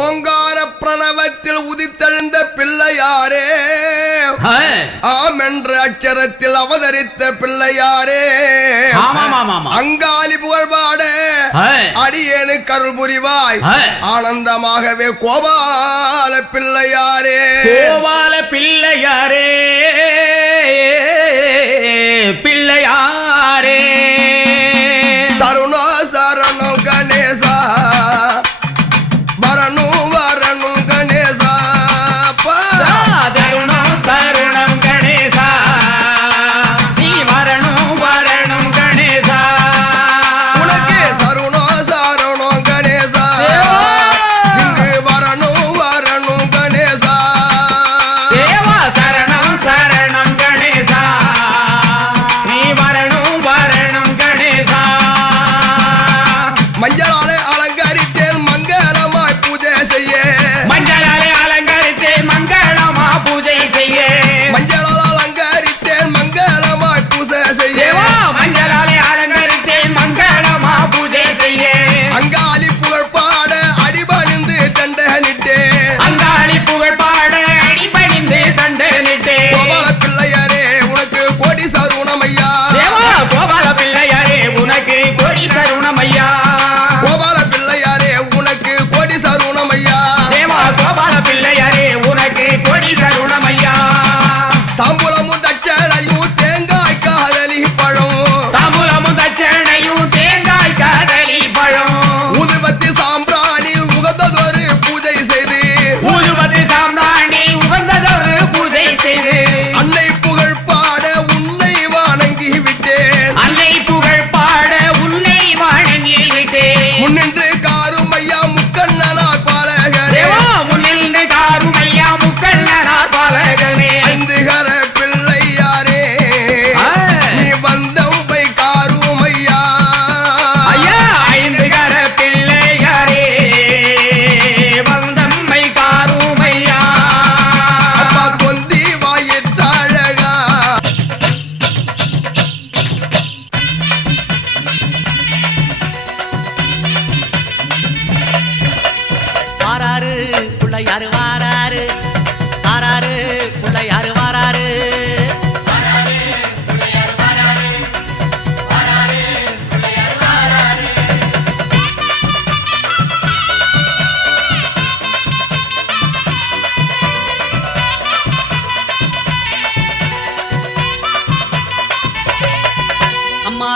ஓங்கார பிரணவத்தில் உதித்தெழுந்த பிள்ளையாரே, ஆம் என்ற அச்சரத்தில் அவதரித்த பிள்ளையாரே, அங்காளி புகழ்பாட அடியேனு கருள் புரிவாய் ஆனந்தமாகவே கோபால பிள்ளையாரே, கோபால பிள்ளையாரே, பிள்ளையாரே சரணோ சரணம் கணேசா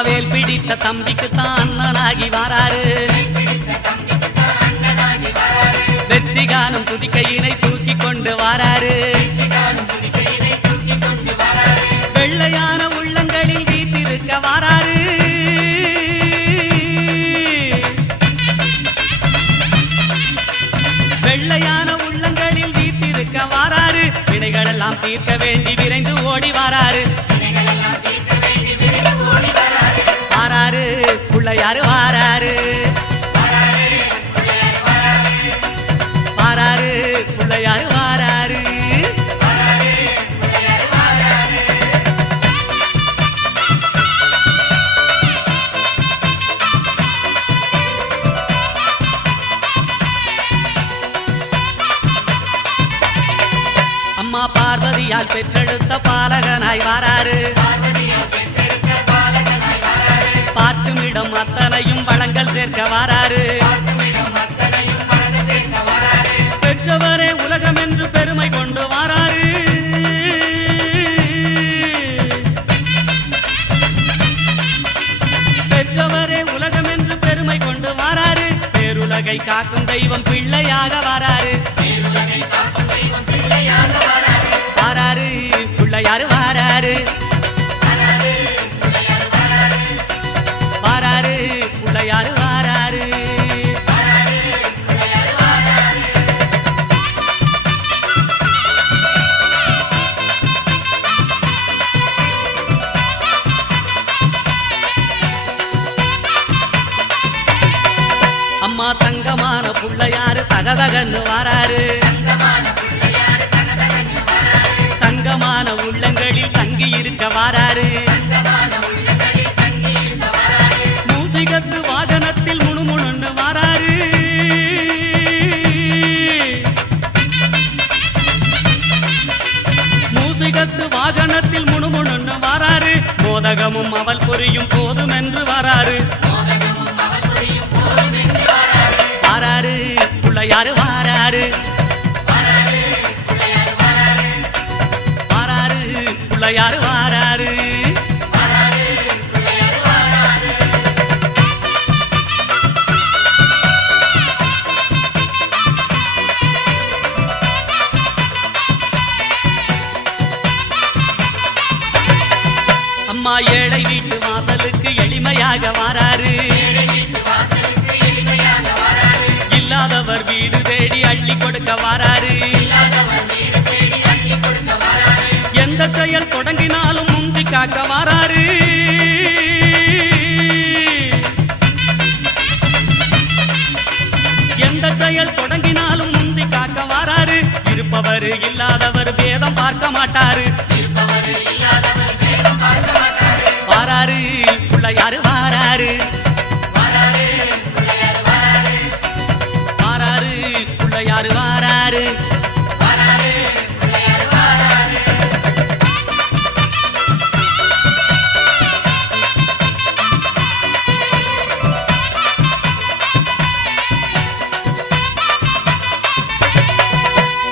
வேல் பிடித்த தம்பிக்கு தான் அண்ணனாகி வாராரு, வெற்றி காணும் துதிக்கையினை தூக்கி கொண்டு வாராரு, வெள்ளையான உள்ளங்களில் வீட்டிருக்க வாராரு, வெள்ளையான உள்ளங்களில் வீட்டிருக்க வாராரு, வினைகளெல்லாம் தீர்க்க வேண்டி விரைந்து ஓடி வாராரு, வாராரு பிள்ளையாரு வாராரு, வாராரு பிள்ளையாரு வாராரு, அம்மா பார்வதியால் பெற்றெடுத்த பாலகனாய் வாராரு, பார்த்துமிடம் அத்தனையும் வளங்கள் சேர்க்க வாராரு, பெற்றவரே உலகம் என்று பெருமை கொண்டு வாராரு, பெற்றவரே உலகம் என்று பெருமை கொண்டு வாராரு, பேருலகை காக்கும் தெய்வம் பிள்ளையாக வாராரு, வாராரு பிள்ளையாரு வாராரு, வாராரு பிள்ளையாரு வாராரு, அம்மா தங்கமான பிள்ளையாரு தகதகன்னு வாராரு, தங்கமான உள்ளங்களில் தங்கி இருக்க வாராரு, மோதகமும் அவள் புரியும் போதும் என்று வராரு வாராரு பிள்ளையாரு வாராரு வாராரு பிள்ளையாரு வாராரு அம்மா ஏழை வீட்டு வாசலுக்கு எளிமையாக வாராரு இல்லாதவர் வீடு தேடி அள்ளி கொடுக்க வாராரு எந்த செயல் தொடங்கினாலும் முந்தி காக்க வாராரு எந்த செயல் தொடங்கினாலும் முந்தி காக்க வாராரு இருப்பவர் இல்லாதவர் வேதம் பார்க்க மாட்டாரு வாராரு பிள்ளையாரு வாராரு வாராரு பிள்ளையாரு வாராரு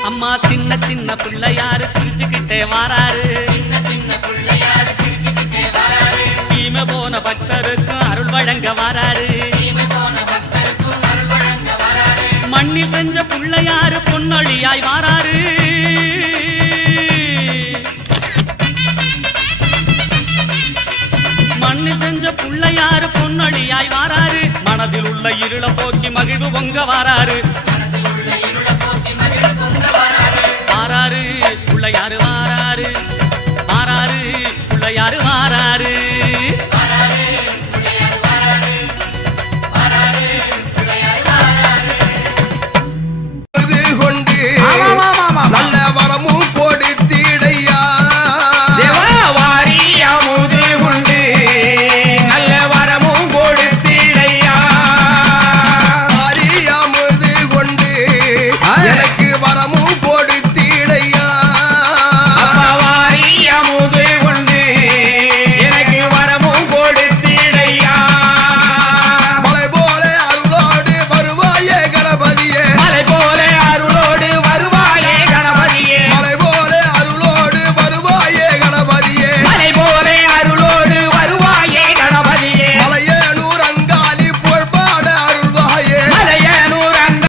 அம்மா சின்ன சின்ன பிள்ளையாரு சிரிச்சுக்கிட்டே வாராரு சீமை போன பக்தருக்கும் அருள் வழங்க வாராரு மண்ணில் செஞ்ச பிள்ளையாரு பொன்னொழியாய் வாராரு மண்ணில் செஞ்ச பிள்ளையாரு பொன்னொழியாய் வாராரு மனதில் உள்ள இருள போக்கி மகிழ்வு பொங்க வாராரு வாராரு பிள்ளையாரு வாராரு வாராரு பிள்ளையாரு வாராரு